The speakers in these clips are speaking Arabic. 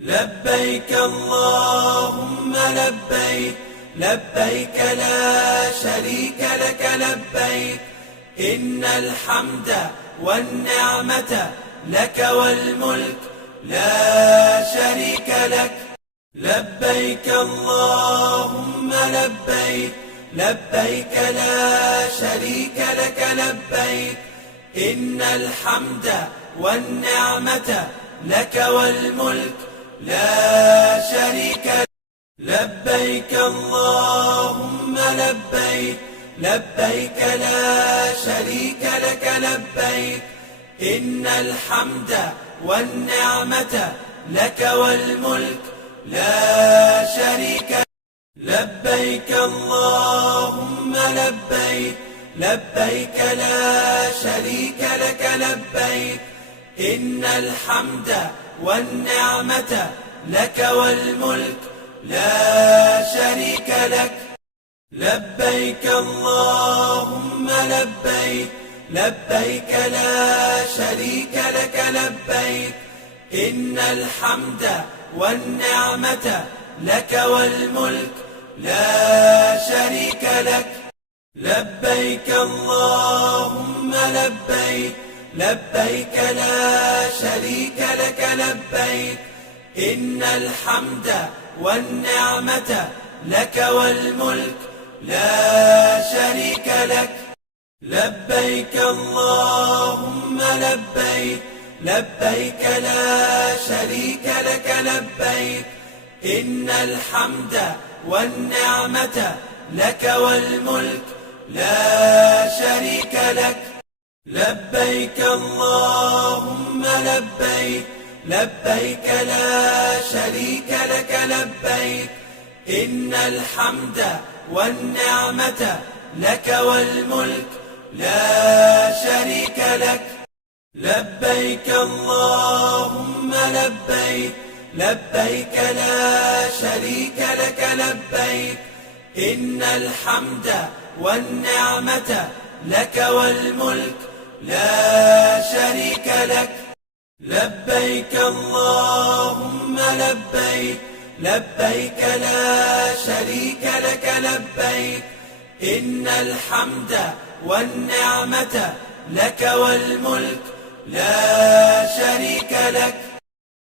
لبيك اللهم لبيك، لبيك لا شريك لك لبيك، إن الحمد والنعمة لك والملك لا شريك لك. لبيك اللهم لبيك، لبيك لا شريك لك لبيك، إن الحمد والنعمة لك والملك لا شريك لك. لبيك اللهم لبيك، لبيك لا شريك لك لبيك، إن الحمد والنعمة لك والملك لا شريك لك. لبيك اللهم لبيك، لبيك لا شريك لك لبيك، إن الحمد والنعمة لك والملك لا شريك لك. لبيك اللهم لبيك، لبيك لا شريك لك لبيك، إن الحمد والنعمة لك والملك لا شريك لك. لبيك اللهم لبيك، لبيك لا شريك لك لبيك، إن الحمد والنعمة لك والملك لا شريك لك. لبيك اللهم لبيك، لبيك لا شريك لك لبيك، إن الحمد والنعمة لك والملك لا شريك لك. لبيك اللهم لبيك، لبيك لا شريك لك لبيك، إن الحمد والنعمة لك والملك لا شريك لك. لبيك اللهم لبيك، لبيك لا شريك لك لبيك، إن الحمد والنعمة لك والملك لا شريك لك. لبيك اللهم لبيك، لبيك لا شريك لك لبيك، إن الحمد والنعمة لك والملك لا شريك لك.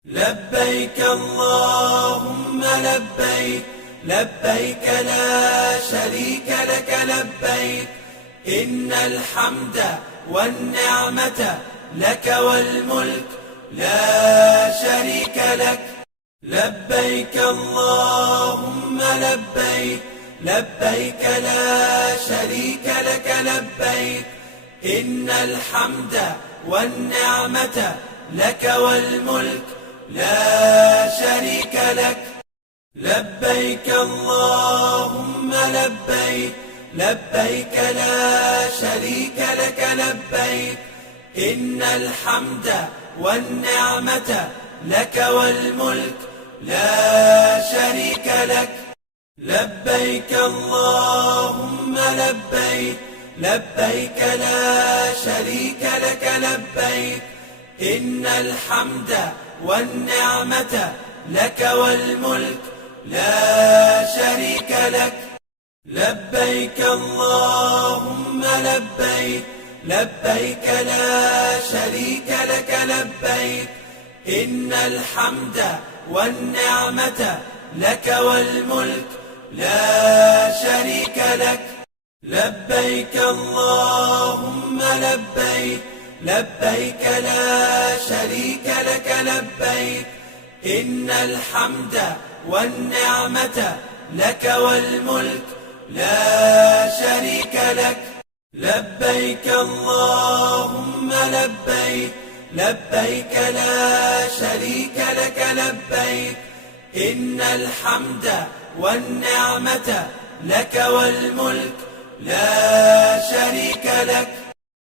لبيك اللهم لبيك، لبيك لا شريك لك لبيك، إن الحمد والنعمة لك والملك لا شريك لك. لبيك اللهم لبيك، لبيك لا شريك لك لبيك، إن الحمد والنعمة لك والملك لا شريك لك. لبيك اللهم لبيك، لبيك لا شريك لك لبيك، إن الحمد والنعمة لك والملك لا شريك لك. لبيك اللهم لبيك، لبيك لا شريك لك لبيك، إن الحمد والنعمة لك والملك لا شريك لك. لبيك اللهم لبيك، لبيك لا شريك لك لبيك، إن الحمد والنعمة لك والملك لا شريك لك. لبيك اللهم لبيك، لبيك لا شريك لك لبيك، إن الحمد والنعمة لك والملك لا شريك لك. لبيك اللهم لبيك، لبيك لا شريك لك لبيك، إن الحمد والنعمة لك والملك لا شريك لك.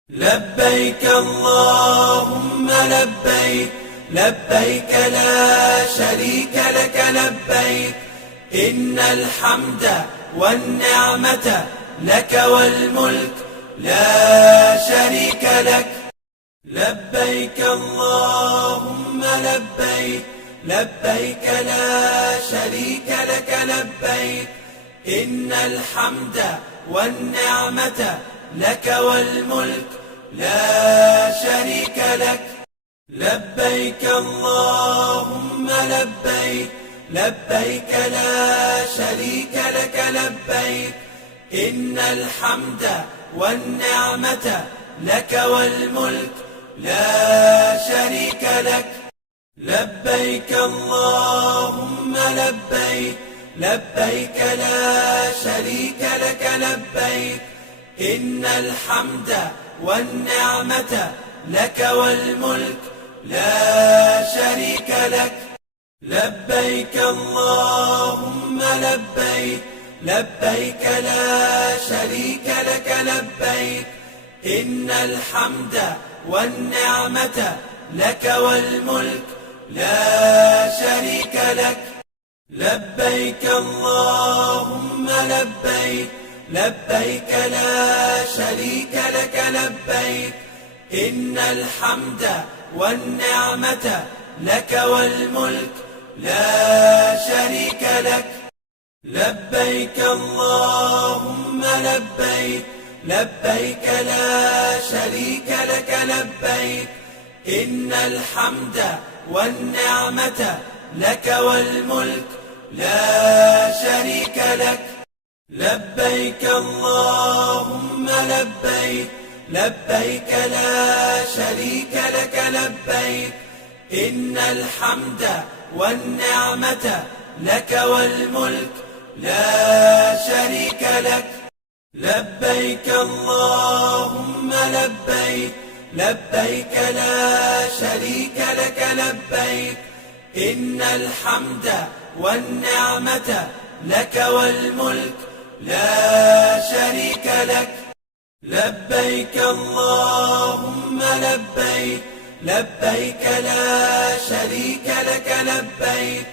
لبيك اللهم لبيك، لبيك لا شريك لك لبيك، إن الحمد والنعمة لك والملك لا شريك لك. لبيك اللهم لبيك، لبيك لا شريك لك لبيك إن الحمد والنعمة لك والملك لا شريك لك لبيك اللهم لبيك لبيك لا شريك لك لبيك إن الحمد والنعمة لك والملك لا شريك لك لبيك اللهم لبيك لبيك لا شريك لك لبيك إن الحمد والنعمة لك والملك لا شريك لك لبيك اللهم لبيك لبيك لا شريك لك لبيك إن الحمد والنعمة لك والملك لا شريك لك لبيك اللهم لبيك لبيك لا شريك لك لبيك إن الحمد والنعمة لك والملك لا شريك لك لبيك اللهم لبيك لبيك لا شريك لك لبيك إن الحمد والنعمة لك والملك لا شريك لك لبيك اللهم لبيك لبيك لا شريك لك لبيك إن الحمد والنعمة لك والملك لا شريك لك لبيك اللهم لبيك لبيك لا شريك لك لبيك إن الحمد والنعمة لك والملك لا شريك لك لبيك اللهم لبيك لبيك لا شريك لك لبيك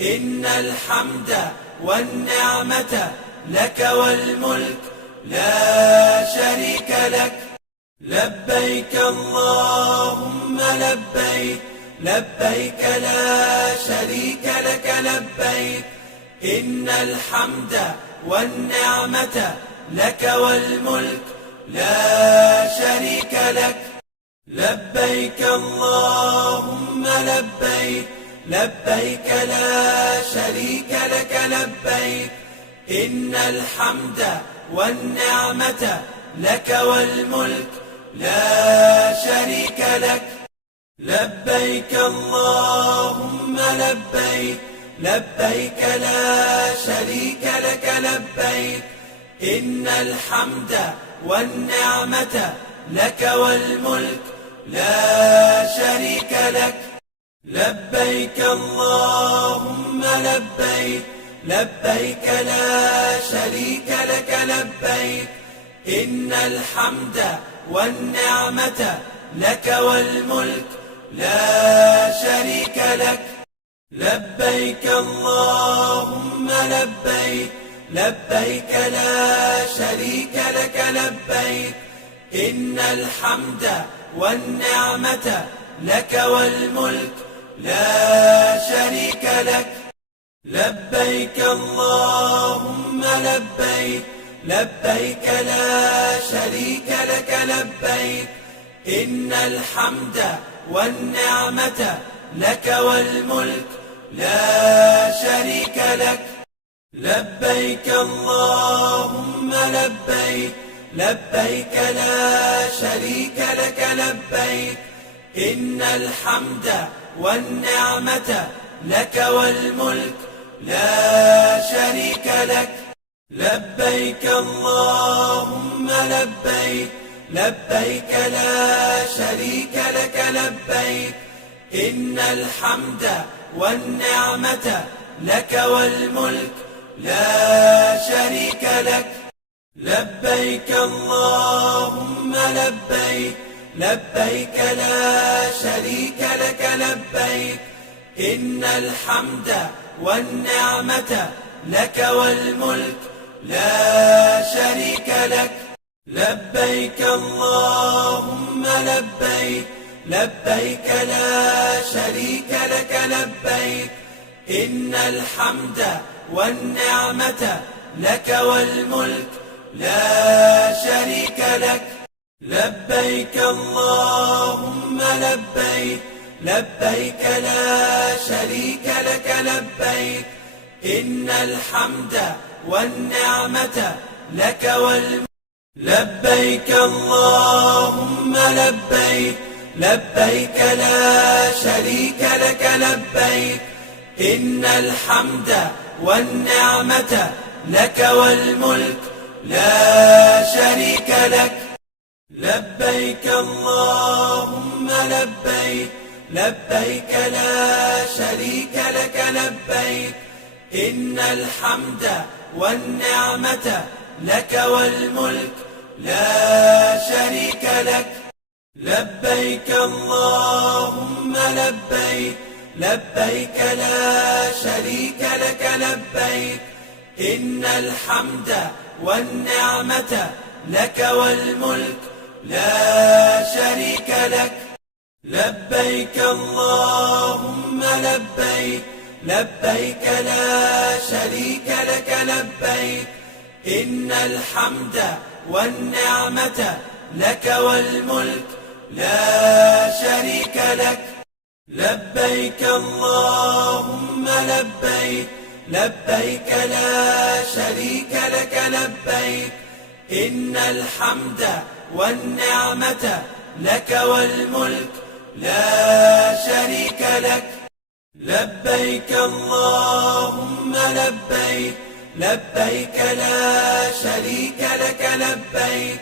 إن الحمد والنعمة لك والملك لا شريك لك لبيك اللهم لبيك لبيك لا شريك لك لبيك إن الحمد والنعمة لك والملك لا شريك لك لبيك اللهم لبيك لبيك لا شريك لك لبيك إن الحمد والنعمة لك والملك لا شريك لك لبيك اللهم لبيك لبيك لا شريك لك لبيك إن الحمد والنعمة لك والملك لا شريك لك لبيك اللهم لبيك لبيك لا شريك لك لبيك إن الحمد والنعمة لك والملك لا شريك لك لبيك اللهم لبيك لبيك لا شريك لك لبيك إن الحمد والنعمة لك والملك لا شريك لك لبيك اللهم لبيك لبيك لا شريك لك لبيك إن الحمد والنعمة لك والملك لا شريك لك لبيك اللهم لبيك لبيك لا شريك لك لبيك إن الحمد والنعمة لك والملك لا شريك لك لبيك اللهم لبيك لبيك لا شريك لك لبيك إن الحمد والنعمة لك والملك لا شريك لك لبيك اللهم لبيك لبيك لا شريك لك لبيك إن الحمد والنعمة لك والملك لا شريك لك لبيك اللهم لبيك لبيك لا شريك لك لبيك إن الحمد والنعمة لك والملك لا شريك لك لبيك اللهم لبيك لبيك لا شريك لك لبيك إن الحمد والنعمة لك والملك لبيك اللهم لبيك لبيك لا شريك لك لبيك إن الحمد والنعمة لك والملك لا شريك لك لبيك اللهم لبيك لبيك لا شريك لك لبيك إن الحمد والنعمة لك والملك لا شريك لك لبيك اللهم لبيك لبيك لا شريك لك لبيك إن الحمد والنعمة لك والملك لا شريك لك لبيك اللهم لبيك لبيك لا شريك لك لبيك إن الحمد والنعمة لك والملك لا شريك لك لبيك اللهم لبيك لبيك لا شريك لك لبيك إن الحمد والنعمة لك والملك لا شريك لك لبيك اللهم لبيك لبيك لا شريك لك لبيك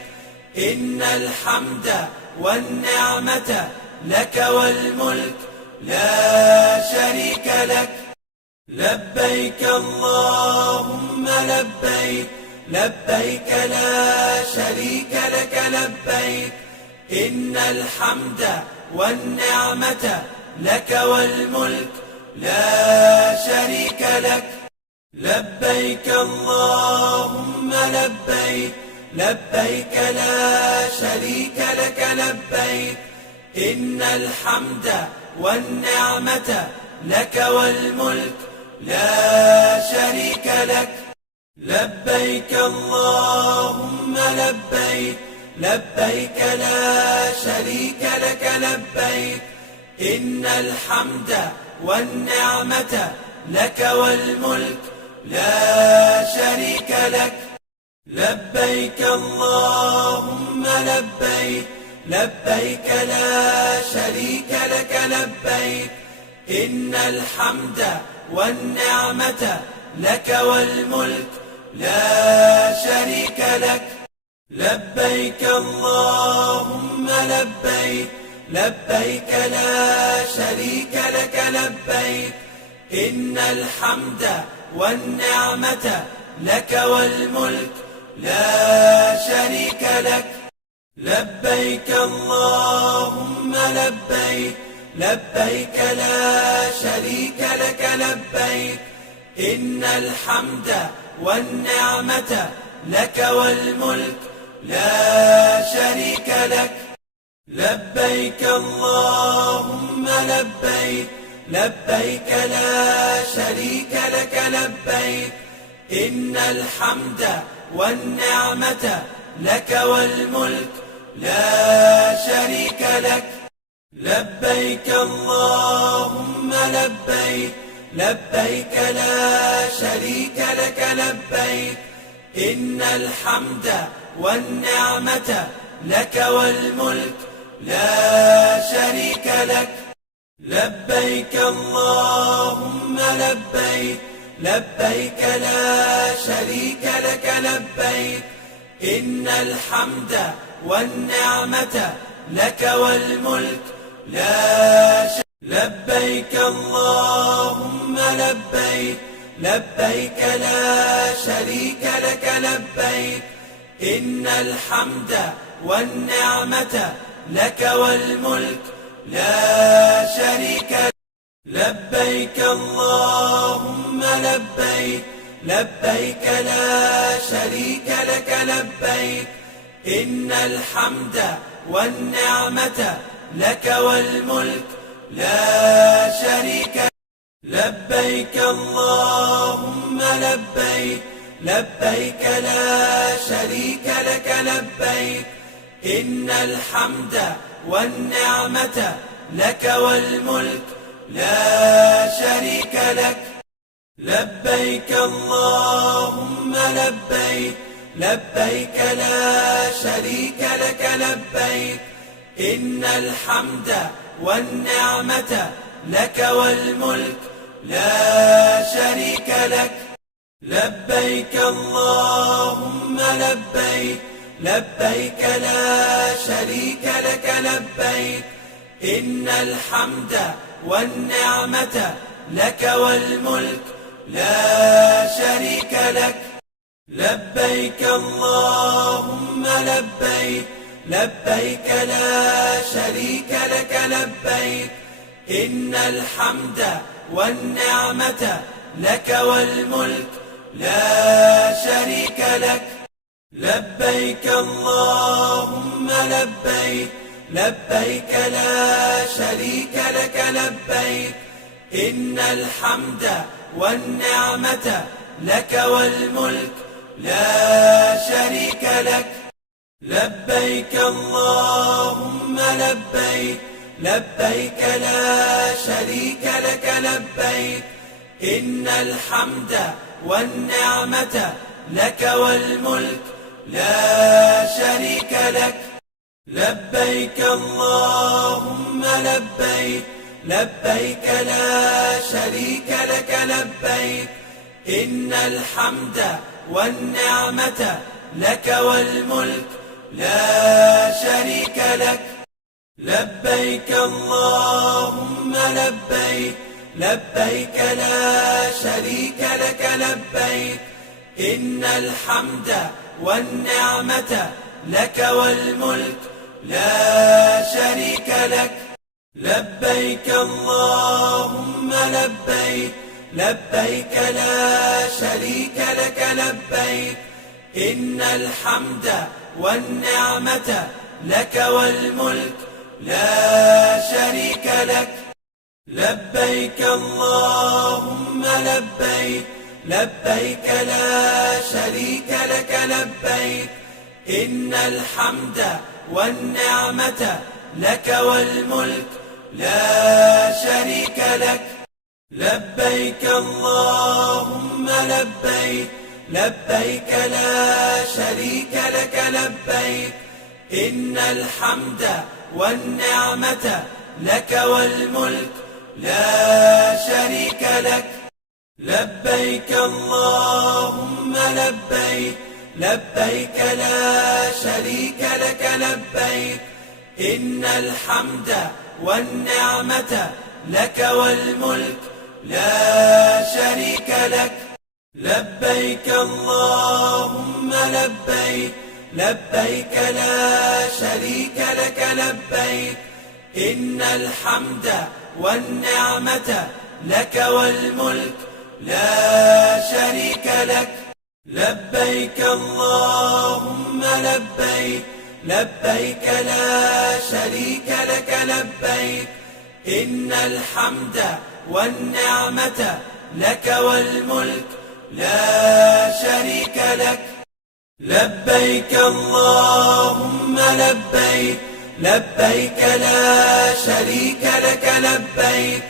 إن الحمد والنعمة لك والملك لا شريك لك لبيك اللهم لبيك لبيك لا شريك لك لبيك إن الحمد والنعمة لك والملك لا شريك لك لبيك اللهم لبيك لبيك لا شريك لك لبيك إن الحمد والنعمة لك والملك لا شريك لك لبيك اللهم لبيك لبيك لا شريك لك لبيك إن الحمد والنعمة لك والملك لا شريك لك لبيك اللهم لبيك لبيك لا شريك لك لبيك إن الحمد والنعمة لك والملك لا شريك لك لبيك اللهم لبيك لبيك لا شريك لك لبيك إن الحمد والنعمة لك والملك لا شريك لك لبيك اللهم لبيك لبيك لا شريك لك لبيك إن الحمد والنعمة لك والملك لا شريك لك لبيك اللهم لبيك لبيك لا شريك لك لبيك إن الحمد والنعمة لك والملك لا شريك لك لبيك اللهم لبيك لبيك لا شريك لك لبيك إن الحمد والنعمة لك والملك لا شريك لك لبيك اللهم لبيك لبيك لا شريك لك لبيك إن الحمد والنعمة لك والملك لا شريك لبيك اللهم لبيك لبيك لا شريك لك لبيك إن الحمد والنعمة لك والملك لا شريك لك لبيك اللهم لبيك لبيك لا شريك لك لبيك إن الحمد والنعمة لك والملك لا شريك لك. لبيك اللهم لبيك، لبيك لا شريك لك لبيك، إن الحمد والنعمة لك والملك لا شريك لك. لبيك اللهم لبيك، لبيك لا شريك لك لبيك، إن الحمد والنعمة لك والملك لا شريك لك. لبيك اللهم لبيك، لبيك لا شريك لك لبيك، إن الحمد والنعمة لك والملك لا شريك لك. لبيك اللهم لبيك، لبيك لا شريك لك لبيك، إن الحمد والنعمة لك والملك لا شريك لك. لبيك اللهم لبيك، لبيك لا شريك لك لبيك، إن الحمد والنعمة لك والملك لا شريك لك. لبيك اللهم لبيك، لبيك لا شريك لك لبيك، إن الحمد والنعمة لك والملك لا شريك لك. لبيك اللهم لبيك، لبيك لا شريك لك لبيك، إن الحمد والنعمة لك والملك لا شريك لك. لبيك اللهم لبيك، لبيك لا شريك لك لبيك، إن الحمد والنعمة لك والملك لا شريك لك. لبيك اللهم لبيك، لبيك لا شريك لك لبيك، إن الحمد والنعمة لك والملك لا شريك لك. لبيك اللهم لبيك، لبيك لا شريك لك لبيك، إن الحمد والنعمة لك والملك لا شريك لك. لبيك اللهم لبيك، لبيك لا شريك لك لبيك، إن الحمد والنعمة لك والملك لا شريك لك. لبيك اللهم لبيك، لبيك لا شريك لك لبيك، إن الحمد والنعمة لك والملك لا شريك لك. لبيك اللهم لبيك، لبيك لا شريك لك لبيك، إن الحمد والنعمة لك والملك لا شريك لك. لبيك اللهم لبيك، لبيك لا شريك لك لبيك، إن الحمد والنعمة لك والملك لا شريك لك. لبيك اللهم لبيك، لبيك لا شريك لك لبيك،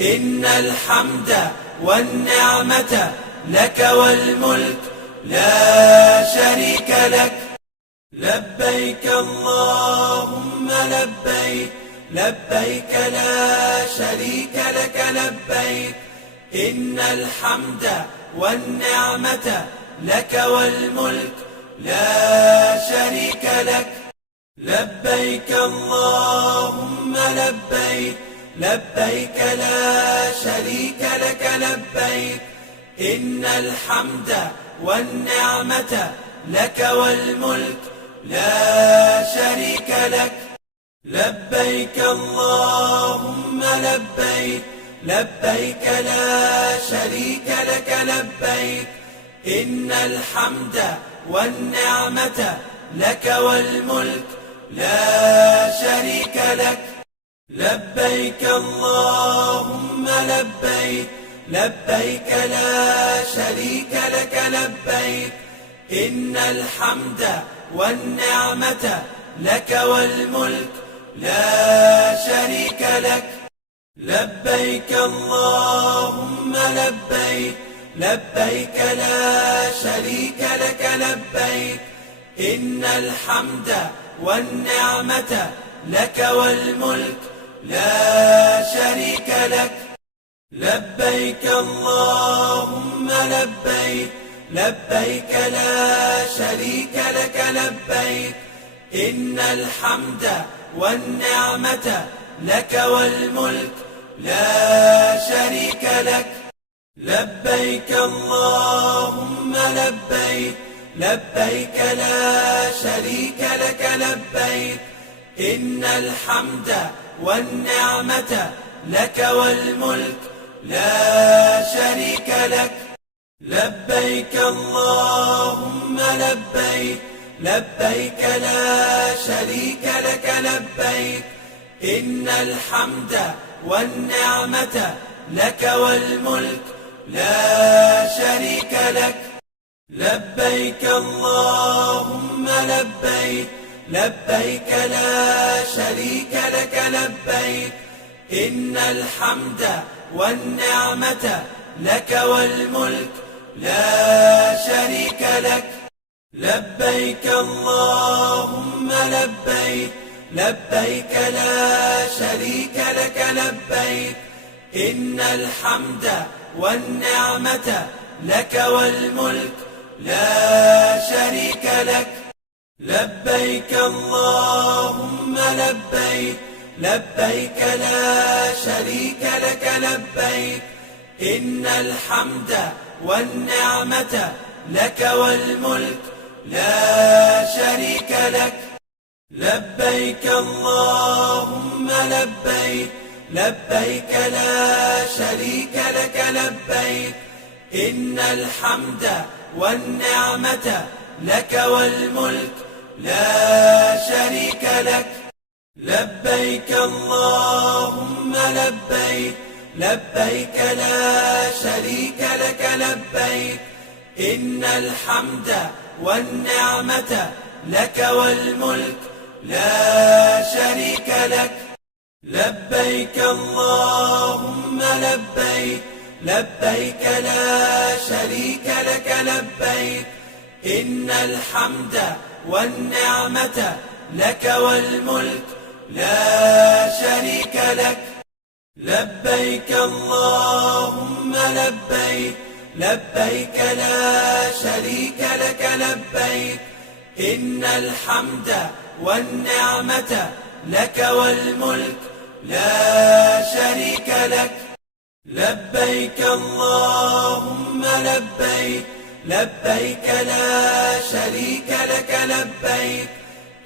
إن الحمد والنعمة لك والملك لا شريك لك. لبيك اللهم لبيك، لبيك لا شريك لك لبيك، إن الحمد والنعمة لك والملك لا شريك لك. لبيك اللهم لبيك، لبيك لا شريك لك لبيك، إن الحمد والنعمة لك والملك لا شريك لك. لبيك اللهم لبيك، لبيك لا شريك لك لبيك، إن الحمد والنعمة لك والملك لا شريك لك. لبيك اللهم لبيك لبيك لا شريك لك لبيك إن الحمد والنعمة لك والملك لا شريك لك لبيك اللهم لبيك لبيك لا شريك لك لبيك إن الحمد والنعمة لك والملك لا شريك لك لبيك اللهم لبيك لبيك لا شريك لك لبيك إن الحمد والنعمة لك والملك لا شريك لك لبيك اللهم لبيك لبيك لا شريك لك لبيك إن الحمد والنعمة لك والملك لا شريك لك لبيك اللهم لبيك لبيك لا شريك لك لبيك إن الحمد والنعمة لك والملك لا شريك لك لبيك اللهم لبيك لبيك لا شريك لك لبيك إن الحمد والنعمة لك والملك لا شريك لك لبيك اللهم لبيك لبيك لا شريك لك لبيك إن الحمد والنعمة لك والملك لا شريك لك لبيك اللهم لبيك لبيك لا شريك لك لبيك إن الحمد والنعمة لك والملك لا شريك لك لبيك اللهم لبيك لبيك لا شريك لك لبيك إن الحمد والنعمة لك والملك لا شريك لك لبيك اللهم لبيك لبيك لا شريك لك لبيك إن الحمد والنعمة لك والملك لا شريك لك لبيك اللهم لبيك لبيك لا شريك لك لبيك إن الحمد والنعمة لك والملك لا شريك لك لبيك اللهم لبيك لبيك لا شريك لك لبيك إن الحمد والنعمة لك والملك لا شريك لك لبيك اللهم لبيك لبيك لا شريك لك لبيك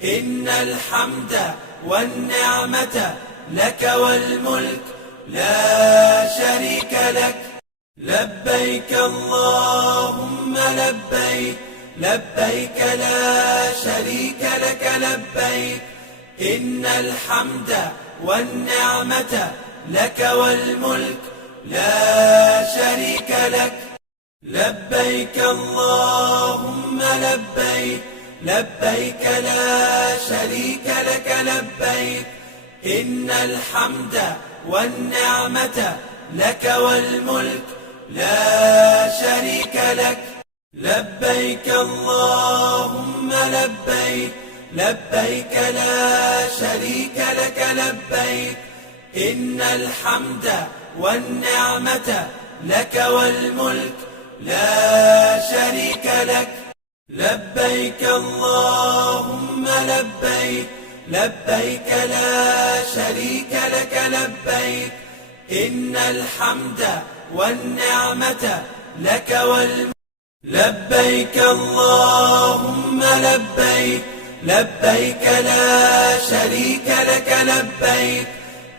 إن الحمد والنعمة لك والملك لا شريك لك لبيك اللهم لبيك لبيك لا شريك لك لبيك إن الحمد والنعمة لك والملك لا شريك لك لبيك اللهم لبيك لبيك لا شريك لك لبيك إن الحمد والنعمة لك والملك لا شريك لك لبيك اللهم لبيك لبيك لا شريك لك لبيك إن الحمد والنعمة لك والملك لا شريك لك لبيك اللهم لبيك لبيك لا شريك لك لبيك إن الحمد والنعمة لك والملك لبيك اللهم لبيك لبيك لا شريك لك لبيك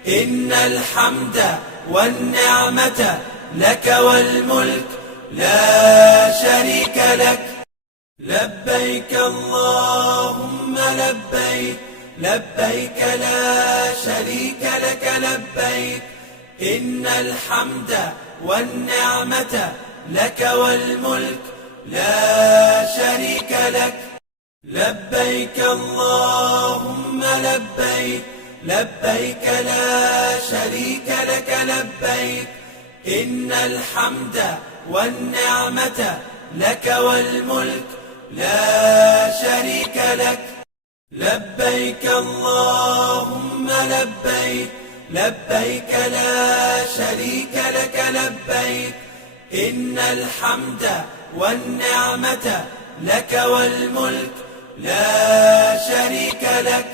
إن الحمد والنعمة لك والملك لا شريك لك لبيك اللهم لبيك لبيك لا شريك لك لبيك إن الحمد والنعمة لك والملك لا شريك لك لبيك اللهم لبيك لبيك لا شريك لك لبيك إن الحمد والنعمة لك والملك لا شريك لك لبيك اللهم لبيك لبيك لا شريك لك لبيك إن الحمد والنعمة لك والملك لا شريك لك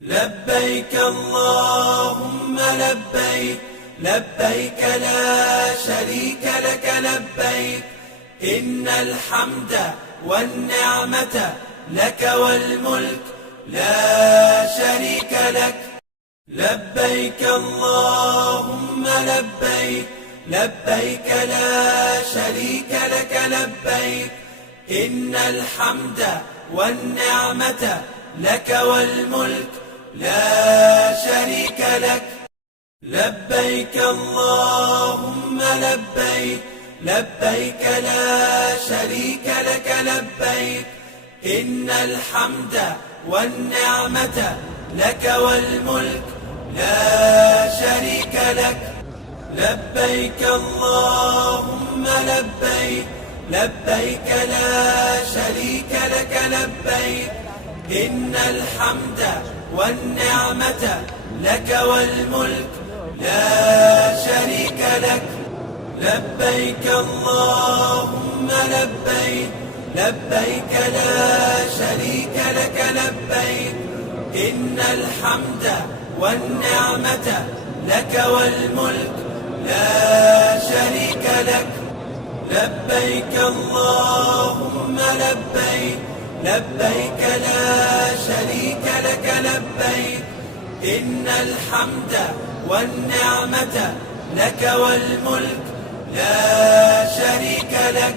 لبيك اللهم لبيك لبيك لا شريك لك لبيك إن الحمد والنعمة لك والملك لا شريك لك لبيك اللهم لبيك لبيك لا شريك لك لبيك إن الحمد والنعمة لك والملك لا شريك لك لبيك اللهم لبيك لبيك لا شريك لك لبيك إن الحمد والنعمة لك والملك لا شريك لك لبيك اللهم لبيك لبيك لا شريك لك لبيك إن الحمد والنعمة لك والملك لا شريك لك لبيك اللهم لبيك لبيك لا شريك لك لبيك إن الحمد والنعمة لك والملك لا شريك لك لبيك اللهم لبيك لبيك لا شريك لك لبيك إن الحمد والنعمة لك والملك لا شريك لك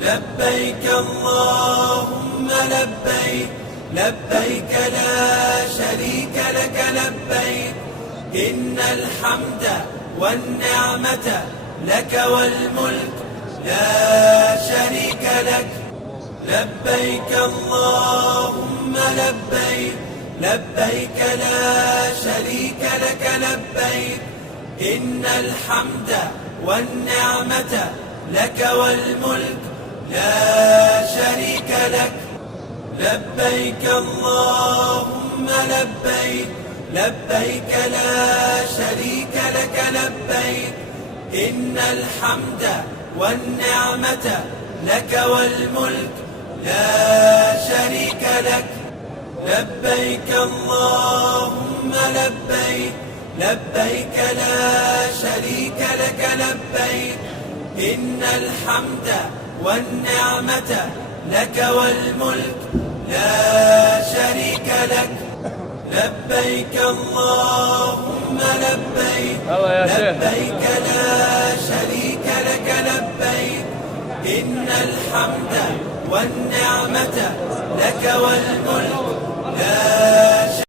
لبيك اللهم لبيك لبيك لا شريك لك لبيك إن الحمد والنعمة لك والملك لا شريك لك لبيك اللهم لبيك لبيك لا شريك لك لبيك إن الحمد والنعمة لك والملك لا شريك لك لبيك اللهم لبيك لبيك لا شريك لك لبيك إن الحمد والنعمة لك والملك لا شريك لك لبيك اللهم لبيك لبيك لا شريك لك لبيك إن الحمد والنعمة لك والملك لا شريك لك لبيك اللهم لبيك لبيك لا شريك لك لبيك إن الحمد والنعمة لك والملك لا